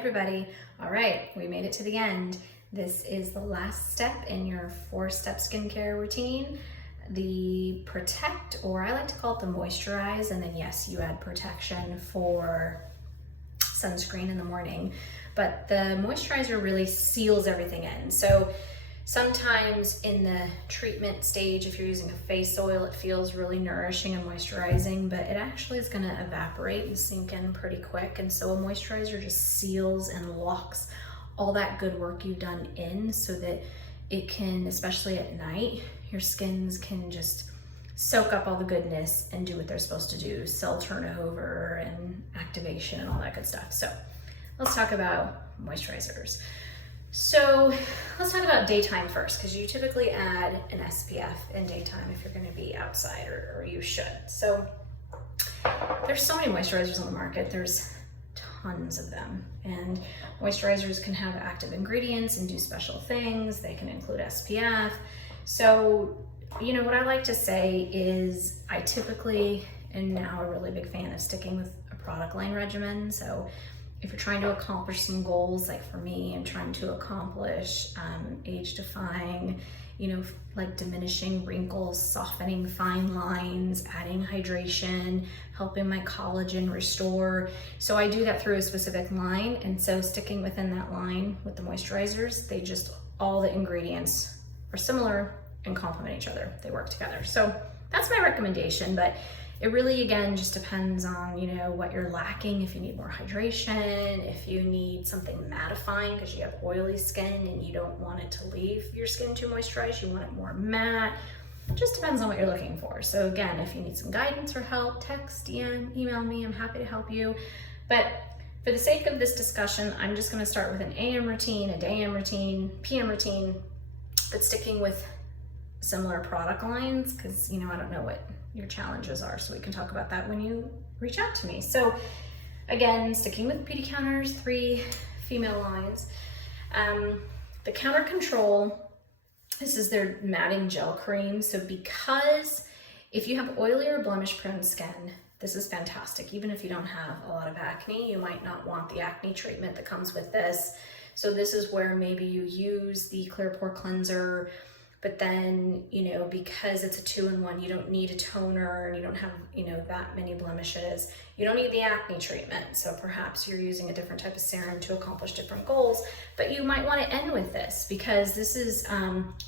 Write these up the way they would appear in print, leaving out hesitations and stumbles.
everybody. All right, we made it to the end. This is the last step in your 4-step skincare routine. The protect, or I like to call it the moisturize, and then yes, you add protection for sunscreen in the morning. But the moisturizer really seals everything in. So sometimes in the treatment stage, if you're using a face oil, it feels really nourishing and moisturizing, but it actually is gonna evaporate and sink in pretty quick. And so a moisturizer just seals and locks all that good work you've done in so that it can, especially at night, your skins can just soak up all the goodness and do what they're supposed to do, cell turnover and activation and all that good stuff. So let's talk about moisturizers. So let's talk about daytime first, because you typically add an SPF in daytime if you're gonna be outside, or you should. So there's so many moisturizers on the market. There's tons of them. And moisturizers can have active ingredients and do special things. They can include SPF. So, you know, what I like to say is I typically am now a really big fan of sticking with a product line regimen. So if you're trying to accomplish some goals, like for me, I'm trying to accomplish age defying, you know, like diminishing wrinkles, softening fine lines, adding hydration, helping my collagen restore. So I do that through a specific line. And so sticking within that line with the moisturizers, they just, all the ingredients are similar and complement each other. They work together. So that's my recommendation, but it really, again, just depends on, you know, what you're lacking. If you need more hydration, if you need something mattifying because you have oily skin and you don't want it to leave your skin too moisturized, you want it more matte. It just depends on what you're looking for. So again, if you need some guidance or help, text, DM, email me, I'm happy to help you. But for the sake of this discussion, I'm just gonna start with an AM routine, a day-AM routine, PM routine, but sticking with similar product lines, because, you know, I don't know what your challenges are, so we can talk about that when you reach out to me. So again, sticking with beauty counters, 3 female lines. The Counter Control, this is their matting gel cream. So because if you have oily or blemish prone skin, this is fantastic. Even if you don't have a lot of acne, you might not want the acne treatment that comes with this. So this is where maybe you use the Clear Pore Cleanser, but then, you know, because it's a 2-in-1, you don't need a toner and you don't have, you know, that many blemishes. You don't need the acne treatment. So perhaps you're using a different type of serum to accomplish different goals, but you might want to end with this because this is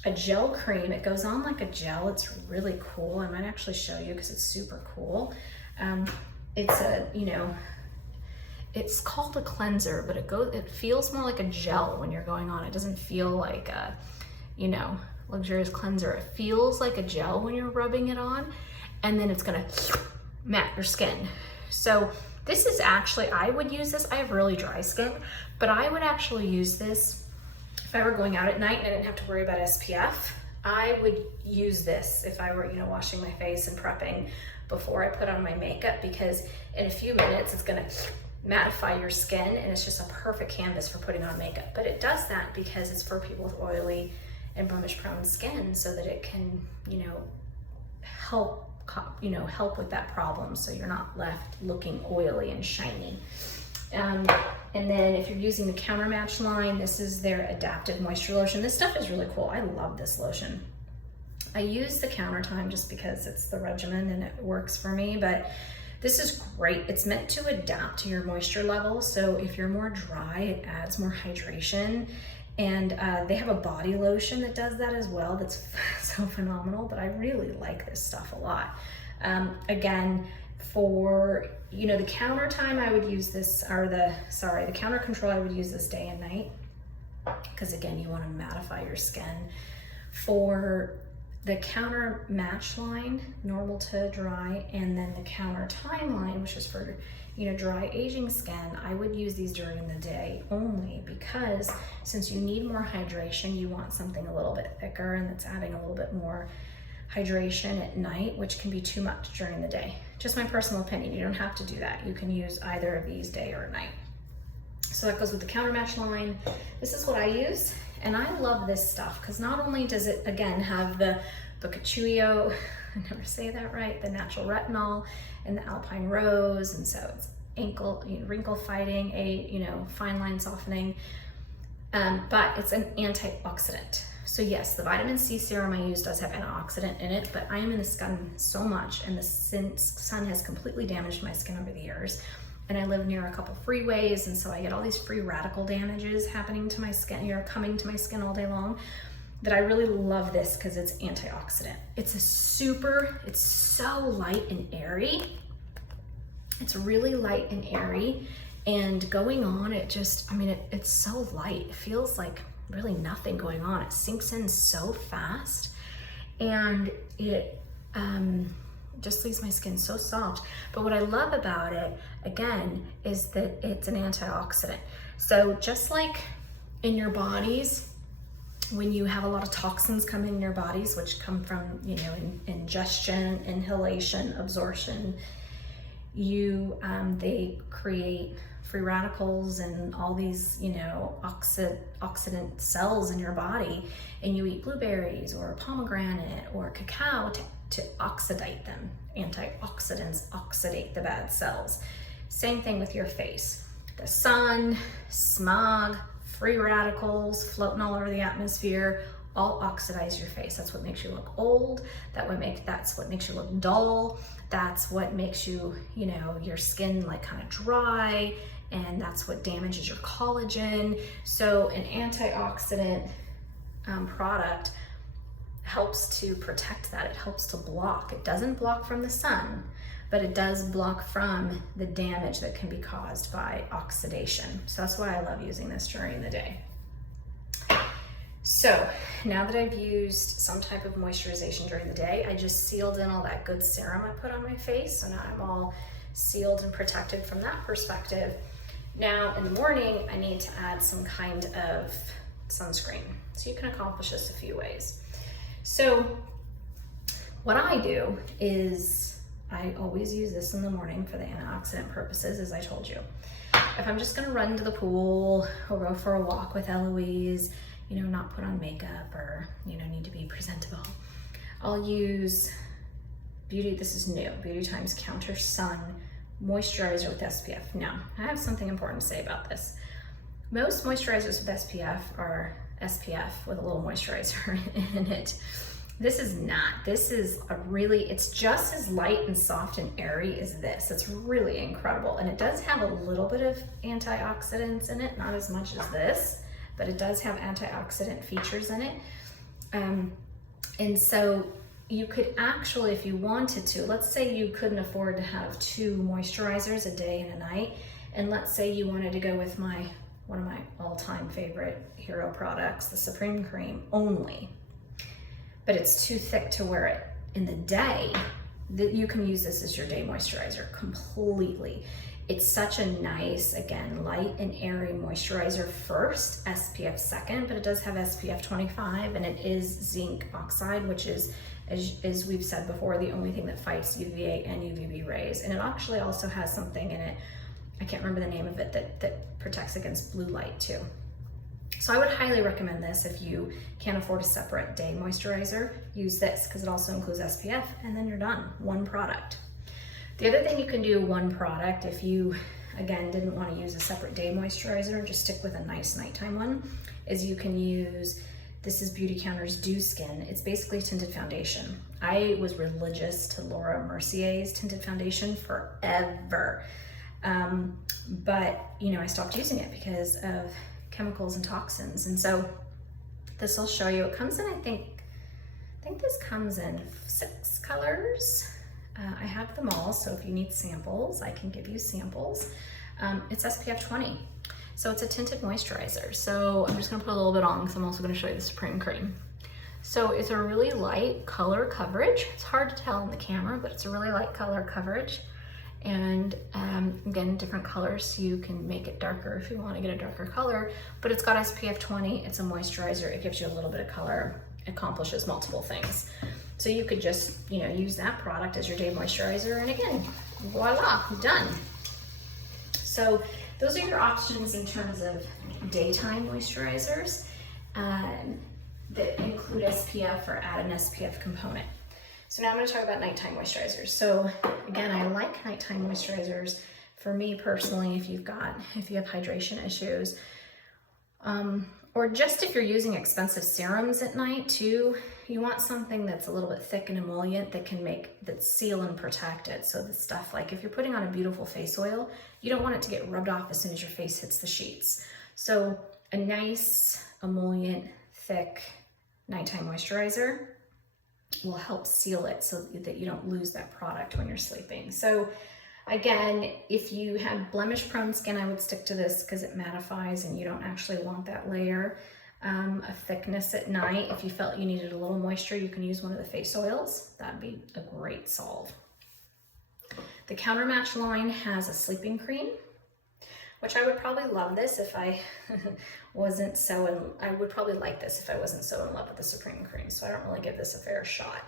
a gel cream. It goes on like a gel. It's really cool. I might actually show you because it's super cool. It's a, you know, it's called a cleanser, but it feels more like a gel when you're going on. It doesn't feel like a, you know, luxurious cleanser. It feels like a gel when you're rubbing it on, and then it's gonna matte your skin. So this is actually, I would use this. I have really dry skin, but I would actually use this if I were going out at night and I didn't have to worry about SPF. I would use this if I were, you know, washing my face and prepping before I put on my makeup, because in a few minutes it's gonna mattify your skin and it's just a perfect canvas for putting on makeup. But it does that because it's for people with oily and blemish prone skin, so that it can, you know, help with that problem, so you're not left looking oily and shiny. And then if you're using the Counter Match line, this is their Adaptive Moisture Lotion. This stuff is really cool. I love this lotion. I use the Counter Time just because it's the regimen and it works for me, but this is great. It's meant to adapt to your moisture level. So if you're more dry, it adds more hydration. And they have a body lotion that does that as well. That's so phenomenal, but I really like this stuff a lot. Again, for, you know, the Counter Time, I would use this, or the Counter Control, I would use this day and night, because again, you want to mattify your skin. For the Counter Match line, normal to dry, and then the Counter Time line, which is for, you know, dry aging skin, I would use these during the day only, because since you need more hydration, you want something a little bit thicker and that's adding a little bit more hydration at night, which can be too much during the day. Just my personal opinion. You don't have to do that. You can use either of these day or night. So that goes with the Counter Match line. This is what I use, and I love this stuff because not only does it, again, have the Bocachuio, I never say that right, the natural retinol and the alpine rose, and so it's ankle, wrinkle fighting, fine line softening, but it's an antioxidant. So yes, the vitamin C serum I use does have antioxidant in it, but I am in the sun so much, and the sun has completely damaged my skin over the years. And I live near a couple freeways, and so I get all these free radical damages happening to my skin, coming to my skin all day long, that I really love this because it's antioxidant. It's so light and airy. It's really light and airy, and going on, it's so light. It feels like really nothing going on. It sinks in so fast, and it just leaves my skin so soft. But what I love about it, again, is that it's an antioxidant. So just like in your bodies, when you have a lot of toxins coming in your bodies, which come from, ingestion, inhalation, absorption, they create free radicals and all these, oxidant cells in your body, and you eat blueberries or pomegranate or cacao to oxidate them. Antioxidants oxidate the bad cells. Same thing with your face. The sun, smog, free radicals floating all over the atmosphere, all oxidize your face. That's what makes you look old. That's what makes you look dull. That's what makes you, your skin like kind of dry, and that's what damages your collagen. So an antioxidant product helps to protect that. It helps to block. It doesn't block from the sun, but it does block from the damage that can be caused by oxidation. So that's why I love using this during the day. So now that I've used some type of moisturization during the day, I just sealed in all that good serum I put on my face. So now I'm all sealed and protected from that perspective. Now in the morning, I need to add some kind of sunscreen. So you can accomplish this a few ways. So what I do is I always use this in the morning for the antioxidant purposes, as I told you. If I'm just gonna run to the pool or go for a walk with Eloise, not put on makeup or, need to be presentable, I'll use this is new, Beauty Times Counter Sun Moisturizer with SPF. Now, I have something important to say about this. Most moisturizers with SPF are SPF with a little moisturizer in it. This is not. This is it's just as light and soft and airy as this. It's really incredible. And it does have a little bit of antioxidants in it, not as much as this, but it does have antioxidant features in it. And so you could actually, if you wanted to, let's say you couldn't afford to have 2 moisturizers a day and a night, and let's say you wanted to go with one of my all-time favorite hero products, the Supreme Cream only, but it's too thick to wear it in the day, that you can use this as your day moisturizer completely. It's such a nice, again, light and airy moisturizer first, SPF second, but it does have SPF 25, and it is zinc oxide, which is, as we've said before, the only thing that fights UVA and UVB rays. And it actually also has something in it, I can't remember the name of it, that protects against blue light too. So I would highly recommend this if you can't afford a separate day moisturizer. Use this because it also includes SPF, and then you're done. One product. The other thing you can do, one product, if you, again, didn't want to use a separate day moisturizer and just stick with a nice nighttime one, is you can use, this is Beauty Counter's Dew Skin. It's basically tinted foundation. I was religious to Laura Mercier's tinted foundation forever. But, I stopped using it because of chemicals and toxins. And so this will show you, it comes in, I think this comes in 6 colors. I have them all, so if you need samples, I can give you samples. It's SPF 20, so it's a tinted moisturizer. So I'm just gonna put a little bit on because I'm also gonna show you the Supreme Cream. So it's a really light color coverage. It's hard to tell on the camera, but it's a really light color coverage. And again, different colors, so you can make it darker if you want to get a darker color, but it's got SPF 20, it's a moisturizer, it gives you a little bit of color, accomplishes multiple things. So you could just, use that product as your day moisturizer, and again, voila, done. So those are your options in terms of daytime moisturizers that include SPF or add an SPF component. So now I'm going to talk about nighttime moisturizers. So again, I like nighttime moisturizers For me personally, if you have hydration issues, or just if you're using expensive serums at night too, you want something that's a little bit thick and emollient that seal and protect it. So the stuff, like if you're putting on a beautiful face oil, you don't want it to get rubbed off as soon as your face hits the sheets. So a nice emollient, thick nighttime moisturizer will help seal it so that you don't lose that product when you're sleeping. So again, if you have blemish prone skin, I would stick to this because it mattifies and you don't actually want that layer of thickness at night. If you felt you needed a little moisture, you can use one of the face oils. That'd be a great solve. The Countermatch line has a sleeping cream, which I would probably love this if I wasn't so I would probably like this if I wasn't so in love with the Supreme Cream. So I don't really give this a fair shot.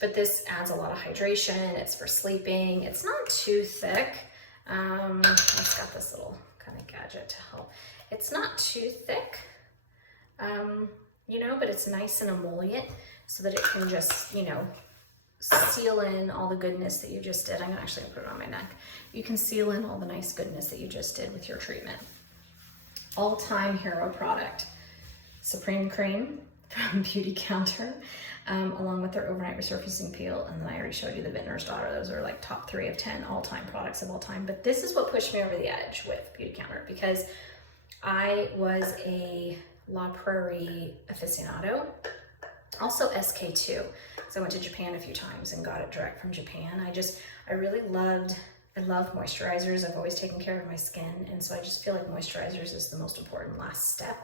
But this adds a lot of hydration. It's for sleeping. It's not too thick. It's got this little kind of gadget to help. It's not too thick, but it's nice and emollient so that it can just, seal in all the goodness that you just did. I'm actually gonna put it on my neck. You can seal in all the nice goodness that you just did with your treatment. All-time hero product, Supreme Cream from Beauty Counter. Along with their overnight resurfacing peel, and then I already showed you the Vintner's Daughter. Those are like top 3 of 10 all-time products of all time. But this is what pushed me over the edge with Beauty Counter, because I was a La Prairie aficionado, also SK2. So I went to Japan a few times and got it direct from Japan. I love moisturizers. I've always taken care of my skin, and so I just feel like moisturizers is the most important last step,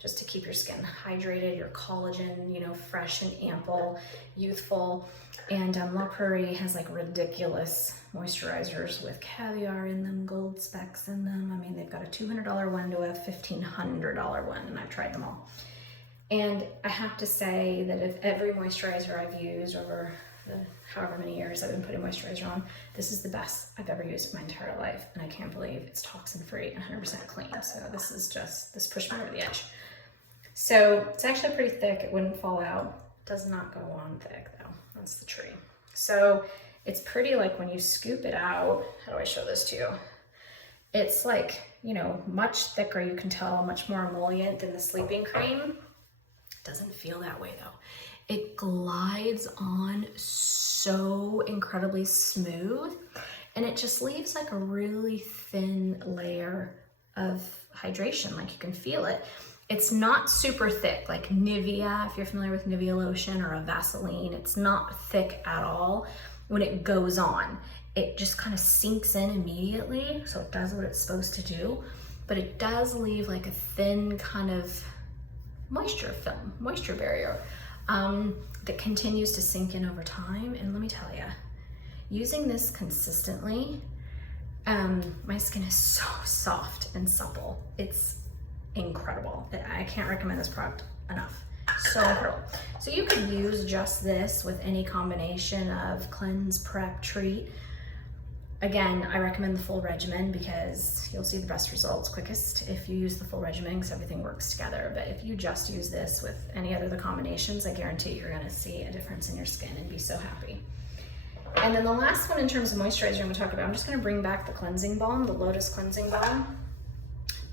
just to keep your skin hydrated, your collagen, fresh and ample, youthful. And La Prairie has like ridiculous moisturizers with caviar in them, gold specks in them. I mean, they've got a $200 one to a $1,500 one, and I've tried them all. And I have to say that if every moisturizer I've used over the however many years I've been putting moisturizer on, this is the best I've ever used in my entire life. And I can't believe it's toxin free and 100% clean. So this pushed me over the edge. So it's actually pretty thick. It wouldn't fall out. Does not go on thick though. That's the tree. So it's pretty, like when you scoop it out, how do I show this to you? It's like, much thicker. You can tell, much more emollient than the sleeping cream. Doesn't feel that way though. It glides on so incredibly smooth, and it just leaves like a really thin layer of hydration. Like you can feel it. It's not super thick, like Nivea, if you're familiar with Nivea lotion, or a Vaseline. It's not thick at all. When it goes on, it just kind of sinks in immediately, so it does what it's supposed to do, but it does leave like a thin kind of moisture film, moisture barrier that continues to sink in over time. And let me tell you, using this consistently, my skin is so soft and supple. It's incredible. I can't recommend this product enough. So incredible. So you could use just this with any combination of cleanse, prep, treat. Again, I recommend the full regimen because you'll see the best results quickest if you use the full regimen, because everything works together. But if you just use this with any other of the combinations, I guarantee you're gonna see a difference in your skin and be so happy. And then the last one in terms of moisturizer I'm gonna talk about, I'm just gonna bring back the cleansing balm, the Lotus Cleansing Balm.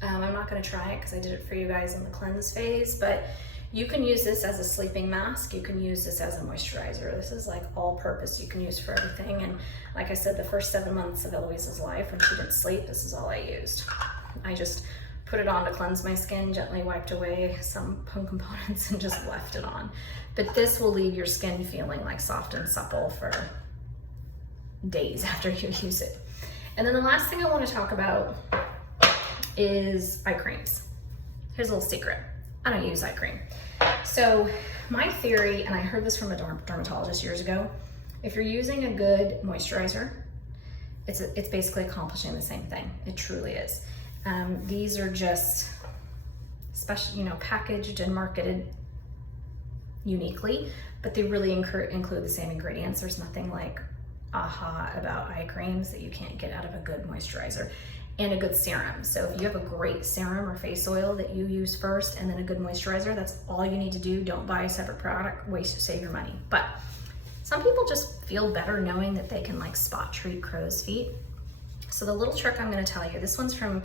I'm not gonna try it because I did it for you guys in the cleanse phase, but you can use this as a sleeping mask. You can use this as a moisturizer. This is like all purpose. You can use for everything. And like I said, the first 7 months of Eloise's life when she didn't sleep, this is all I used. I just put it on to cleanse my skin, gently wiped away some components and just left it on. But this will leave your skin feeling like soft and supple for days after you use it. And then the last thing I want to talk about is eye creams. Here's a little secret. I don't use eye cream. So my theory, and I heard this from a dermatologist years ago, if you're using a good moisturizer, it's basically accomplishing the same thing. It truly is. These are just special, packaged and marketed uniquely, but they really include the same ingredients. There's nothing like aha about eye creams that you can't get out of a good moisturizer. And a good serum. So if you have a great serum or face oil that you use first and then a good moisturizer, that's all you need to do. Don't buy a separate product, save your money. But some people just feel better knowing that they can like spot treat crow's feet. So the little trick I'm gonna tell you, this one's from